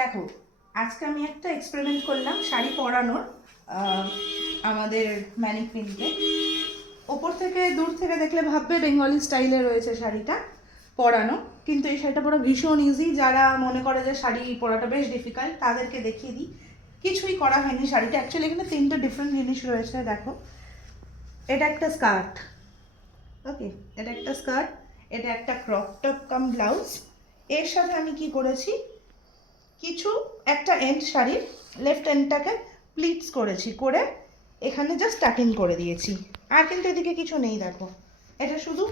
দেখো, আজকে আমি একটা এক্সপেরিমেন্ট করলাম শাড়ি পরানোর। আমাদের ম্যানিকুইনকে ওপর থেকে দূর থেকে দেখলে ভাববে বেঙ্গলি স্টাইলে রয়েছে শাড়িটা পরানো, কিন্তু এই শাড়িটা পরা ভীষণ ইজি। যারা মনে করে যে শাড়ি পরাটা বেশ ডিফিকাল্ট তাদেরকে দেখিয়ে দিই। কিছুই করা হয়নি শাড়িটা। অ্যাকচুয়ালি এখানে তিনটে ডিফারেন্ট জিনিস রয়েছে। দেখো, এটা একটা স্কার্ট, ওকে, এটা একটা স্কার্ট, এটা একটা ক্রপ টপ কাম ব্লাউজ। এর সাথে আমি কি করেছি, কিছু একটা এন্ড শাড়ির লেফট এন্ডটাকে প্লিটস করেছি, করে এখানে জাস্ট টাকিং করে দিয়েছি। আর কিন্তু এদিকে কিছু নেই। দেখো, এটা শুধু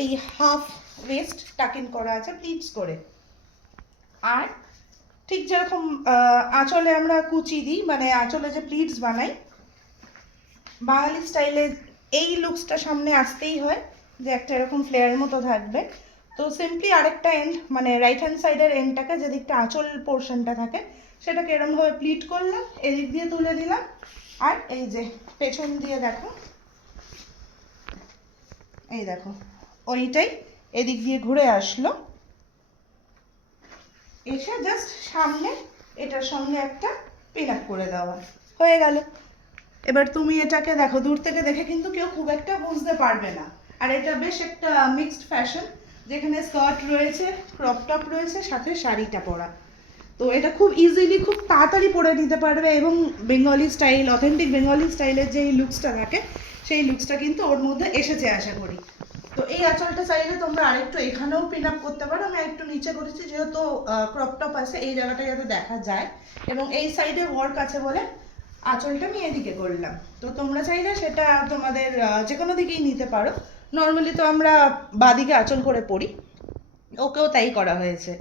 এই হাফ ওয়েস্ট টাকিং করা আছে প্লিটস করে। আর ঠিক যেরকম আঁচলে আমরা কুচি দিই, মানে আঁচলে যে প্লিটস বানাই বাঙালি স্টাইলে, এই লুকসটা সামনে আসতেই হয় যে একটা এরকম ফ্লেয়ার মতো থাকবে। তো সিম্পলি আরেকটা এন্ড, মানে রাইট হ্যান্ড সাইডের এন্ডটাকে, যেদিকটা আঁচল পোর্শনটা থাকে সেটাকে এরমভাবে প্লিট করলাম, এদিক দিয়ে তুলে দিলাম। আর এই যে পেছন দিয়ে দেখো, এই দেখো ওইটাই এদিক দিয়ে ঘুরে আসলো, এসে জাস্ট সামনে এটার সঙ্গে একটা পিন আপ করে দেওয়া হয়ে গেল। এবার তুমি এটাকে দেখো, দূর থেকে দেখে কিন্তু কেউ খুব একটা বুঝতে পারবে না। আর এটা বেশ একটা মিক্সড ফ্যাশন, যেখানে স্কার্ট রয়েছে, ক্রপ টপ রয়েছে, সাথে শাড়িটা পরা। তো এটা খুব ইজিলি, খুব তাড়াতাড়ি পরে নিতে পারবে। এবং বেঙ্গলি স্টাইল, অথেন্টিক বেঙ্গলি স্টাইলের যে লুকসটা থাকে সেই লুকসটা কিন্তু ওর মধ্যে এসেছে আশা করি। তো এই আঁচলটা চাইলে তোমরা আরেকটু এখানেও পিন আপ করতে পারো। আমি একটু নিচে করেছি, যেহেতু ক্রপ টপ আছে এই জায়গাটা যাতে দেখা যায়, এবং এই সাইডে ওয়ার্ক আছে বলে আঁচলটা আমি এদিকে করলাম। তো তোমরা চাইলে সেটা তোমাদের যে কোনো দিকেই নিতে পারো। নর্মালি তো আমরা বাদিকে আঁচল করে পরি, ওকেও তাই করা হয়েছে।